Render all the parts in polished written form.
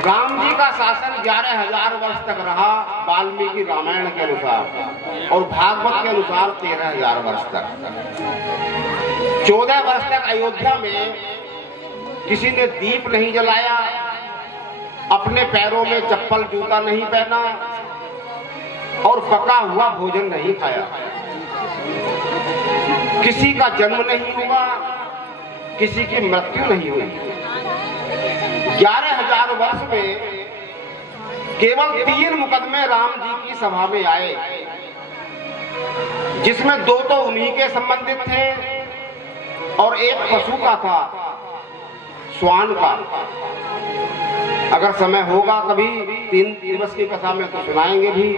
राम जी का शासन 11,000 वर्ष तक रहा वाल्मीकि रामायण के अनुसार, और भागवत के अनुसार 13,000 वर्ष तक। 14 वर्ष तक अयोध्या में किसी ने दीप नहीं जलाया, अपने पैरों में चप्पल जूता नहीं पहना और पका हुआ भोजन नहीं खाया। किसी का जन्म नहीं हुआ, किसी की मृत्यु नहीं हुई। 11,000 वर्ष में केवल 3 मुकदमे राम जी की सभा में आए, जिसमें 2 तो उन्हीं के संबंधित थे और एक पशु का था, श्वान का। अगर समय होगा कभी 3 दिवस की कथा में तो सुनाएंगे भी।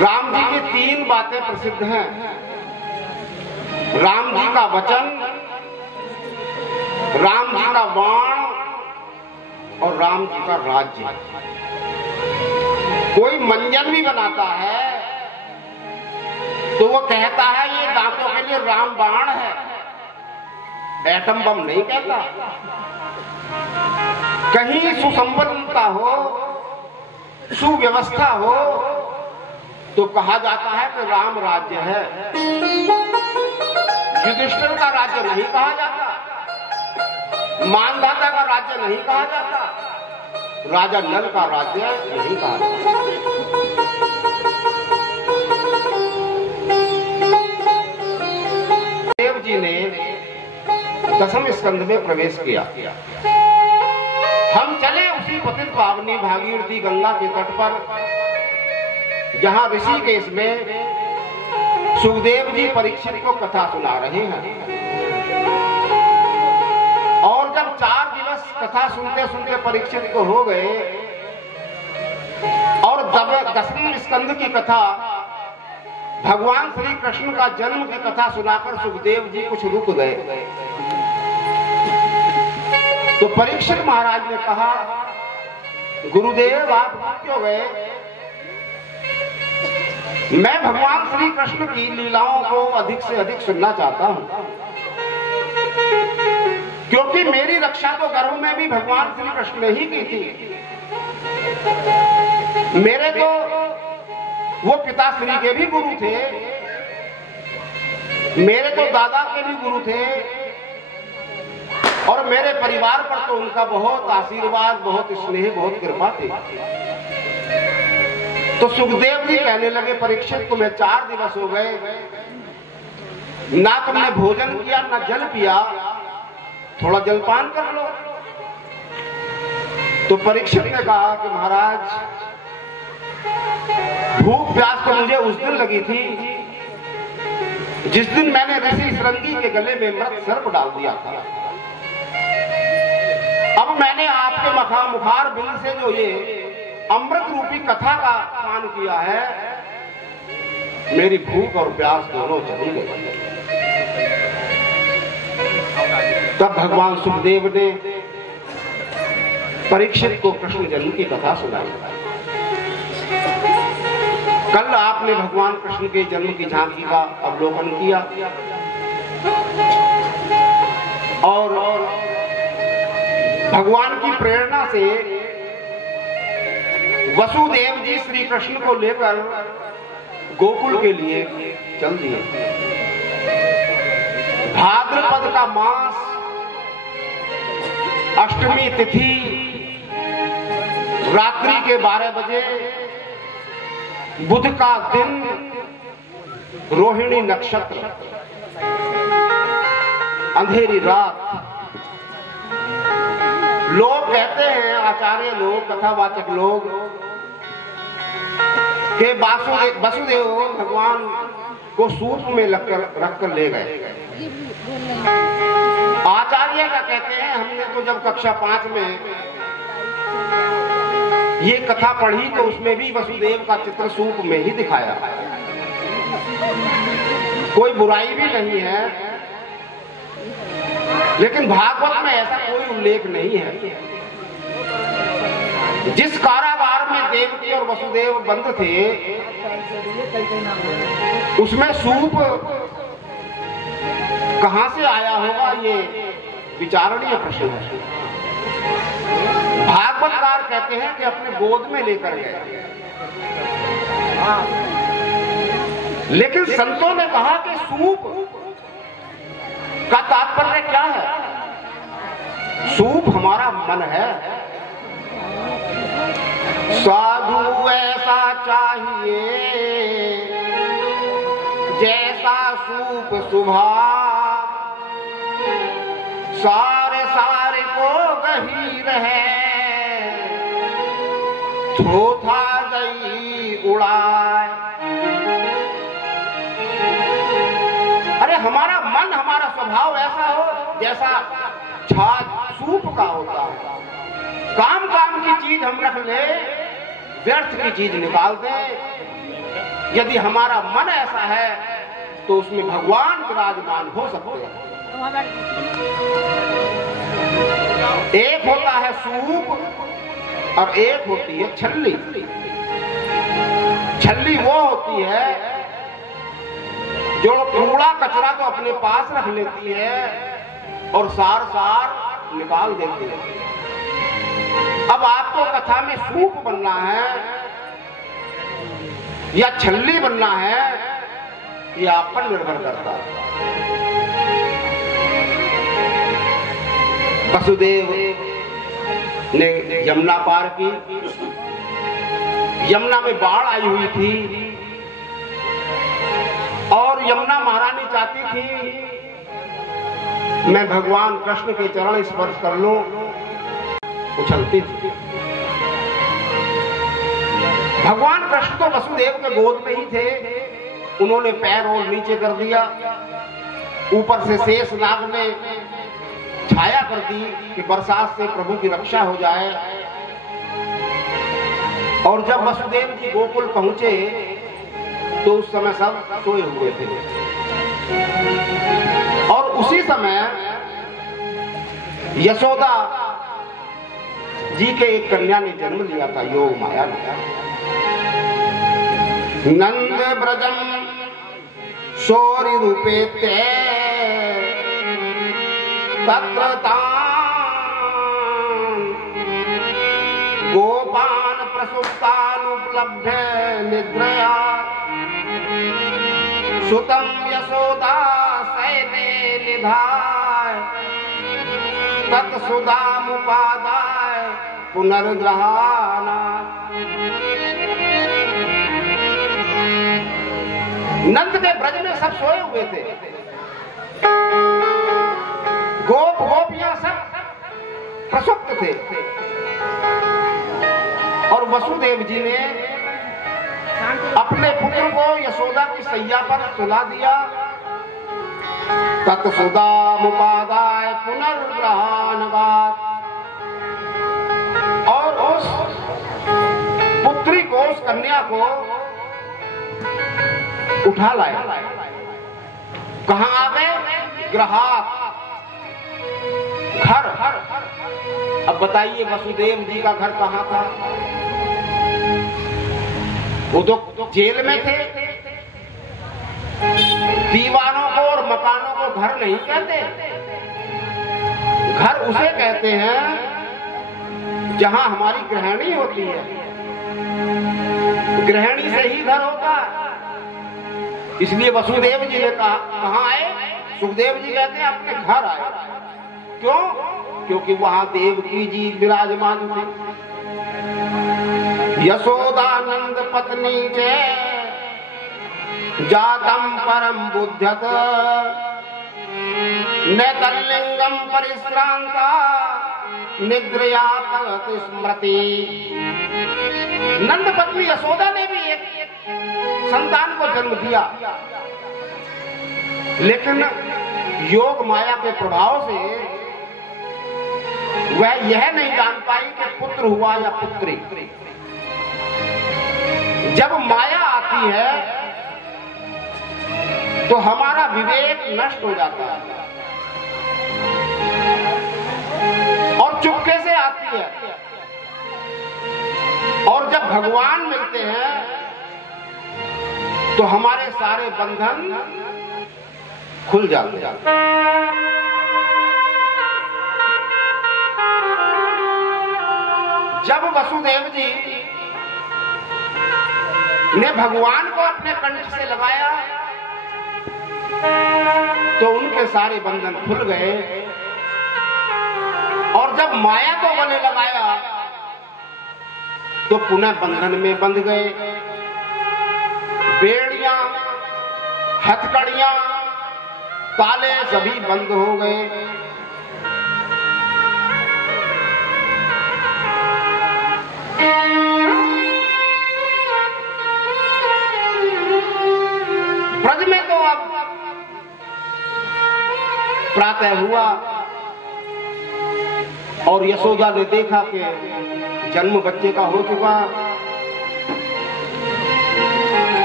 राम जी की 3 बातें प्रसिद्ध हैं। राम जी का वचन, राम जी का बाण और राम जी का राज्य। कोई मंजन भी बनाता है तो वो कहता है ये दांतों के लिए राम बाण है, एटम बम नहीं कहता। कहीं सुसंपन्नता हो, सुव्यवस्था हो तो कहा जाता है कि राम राज्य है। युधिष्ठिर का राज्य नहीं कहा जाता, मानधाता का राज्य नहीं कहा जाता, राजा नल का राज्य नहीं कहा जाता। देव जी ने 10वें स्कंध में प्रवेश किया। हम चले उसी पतित पावनी भागीरथी गंगा के तट पर, जहां ऋषिकेश में सुखदेव जी परीक्षित को कथा सुना रहे हैं। और जब 4 दिवस कथा सुनते सुनते परीक्षित को हो गए और 10वें स्कंध की कथा, भगवान श्री कृष्ण का जन्म की कथा सुनाकर सुखदेव जी कुछ रुक गए, तो परीक्षित महाराज ने कहा, गुरुदेव आप रुक क्यों गए? मैं भगवान श्री कृष्ण की लीलाओं को अधिक से अधिक सुनना चाहता हूं, क्योंकि मेरी रक्षा तो गर्भ में भी भगवान श्री कृष्ण ने ही की थी। मेरे तो वो पिताश्री के भी गुरु थे, मेरे तो दादा के भी गुरु थे, और मेरे परिवार पर तो उनका बहुत आशीर्वाद, बहुत स्नेह, बहुत कृपा थी। तो सुखदेव जी कहने लगे, परीक्षित तुम्हें 4 दिवस हो गए, ना तुमने भोजन किया ना जल पिया, थोड़ा जलपान कर लो। तो परीक्षित ने कहा कि महाराज, भूख प्यास तो मुझे उस दिन लगी थी जिस दिन मैंने ऋषि श्रृंगी के गले में मृत सर्प डाल दिया था। अब मैंने आपके मुखार बिल से जो ये अमृत रूपी कथा का पान किया है, मेरी भूख और प्यास दोनों चली गई। तब भगवान सुखदेव ने परीक्षित को कृष्ण जन्म की कथा सुनाई। कल आपने भगवान कृष्ण के जन्म की झांकी का अवलोकन किया और भगवान की प्रेरणा से वसुदेव जी श्री कृष्ण को लेकर गोकुल के लिए चल दिए। भाद्रपद का मास, अष्टमी तिथि, रात्रि के 12 बजे, बुध का दिन, रोहिणी नक्षत्र, अंधेरी रात। लोग कहते हैं, आचार्य लोग, कथावाचक लोग, कि वसुदेव भगवान को सूप में रखकर ले गए। आचार्य का कहते हैं, हमने तो जब कक्षा 5 में ये कथा पढ़ी तो उसमें भी वसुदेव का चित्र सूप में ही दिखाया। कोई बुराई भी नहीं है, लेकिन भागवत में ऐसा कोई उल्लेख नहीं है। जिस कारागार में देवकी और वसुदेव बंद थे, उसमें सूप कहां से आया होगा, ये विचारणीय प्रश्न है। भागवतकार कहते हैं कि अपने गोद में लेकर गए। लेकिन संतों ने कहा कि सूप का तात्पर्य क्या है? सूप हमारा मन है। साधु ऐसा चाहिए जैसा सूप सुबह, सारे सारे को गहीर है, थोथा दही उड़ाए। अरे हमारा मन, हमारा स्वभाव ऐसा हो जैसा छाछ सूप का होता है। काम काम की चीज हम रख ले, व्यर्थ की चीज निकाल दें। यदि हमारा मन ऐसा है तो उसमें भगवान विराजमान हो सकते हैं। एक होता है सूप और एक होती है छल्ली। छल्ली वो होती है जो कूड़ा कचरा तो अपने पास रख लेती है और सार सार निकाल देती है। अब आपको कथा में सूप बनना है या छल्ली बनना है, ये आप पर निर्भर करता है। वसुदेव ने यमुना पार की। यमुना में बाढ़ आई हुई थी और यमुना महारानी चाहती थी मैं भगवान कृष्ण के चरण स्पर्श कर लूं, उछलती थी। भगवान कृष्ण तो वसुदेव के गोद में ही थे। उन्होंने पैर और नीचे कर दिया, ऊपर से शेष नाग ने छाया कर दी कि बरसात से प्रभु की रक्षा हो जाए। और जब वसुदेव जी गोकुल पहुंचे तो उस समय सब सोए हुए थे। और उसी समय यशोदा जी के एक कन्या ने जन्म लिया था, योग माया ने। नंद ब्रजम शौर्य रूपे ते तत्र तान गोपान प्रसुप्तानुपलभ्य निद्रया सुतम यशोदा सैने निधाय तत्सुदामुपादाय पुनर्ग्रहाना। नंद के ब्रज में सब सोए हुए थे। गोप गोपियां सब प्रसुप्त थे और वसुदेव जी ने अपने पुत्र को यशोदा की सैया पर सुला दिया। तत्सुदामुपादाय पुनर्ग्रहानगात्। और उस पुत्री को, उस कन्या को उठा लाए। कहां आ गए? ग्रहात, घर। अब बताइए वसुदेव जी का घर कहां था? वो तो जेल में थे। दीवानों को और मकानों को घर नहीं कहते। घर उसे कहते हैं जहां हमारी गृहिणी होती है। गृहिणी से ही घर होता है। इसलिए वसुदेव जी ने कहा कहां आए? सुखदेव जी कहते हैं अपने घर आए। क्यों? क्योंकि वहां देवकी जी विराजमान थे। यशोदानंद पत्नी के जातम परम बुद्धत नैतलिंगम परिश्रांता निद्रया तगत स्मृति। नंद पत्नी यशोदा ने भी एक संतान को जन्म दिया, लेकिन योग माया के प्रभाव से वह यह नहीं जान पाई कि पुत्र हुआ या पुत्री। जब माया आती है तो हमारा विवेक नष्ट हो जाता है और चुपके से आती है। और जब भगवान मिलते हैं तो हमारे सारे बंधन खुल जाते हैं। जब वसुदेव जी ने भगवान को अपने कंठ से लगाया तो उनके सारे बंधन खुल गए, और जब माया को गले लगाया तो पुनः बंधन में बंध गए। बेड़ियां, हथकड़ियां, ताले सभी बंद हो गए। ब्रज में तो अब प्रातः हुआ और यशोदा ने देखा कि जन्म बच्चे का हो चुका।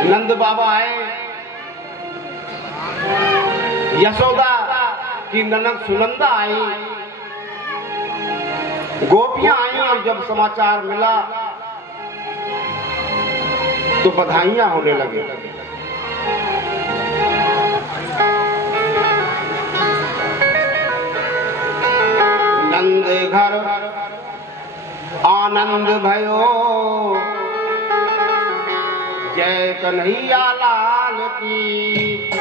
नंद बाबा आए, यशोदा की ननद सुनंदा आई, गोपियां आई, और जब समाचार मिला तो बधाइयां होने लगे। नंद घर आनंद भयो, जय कन्हैया लाल की।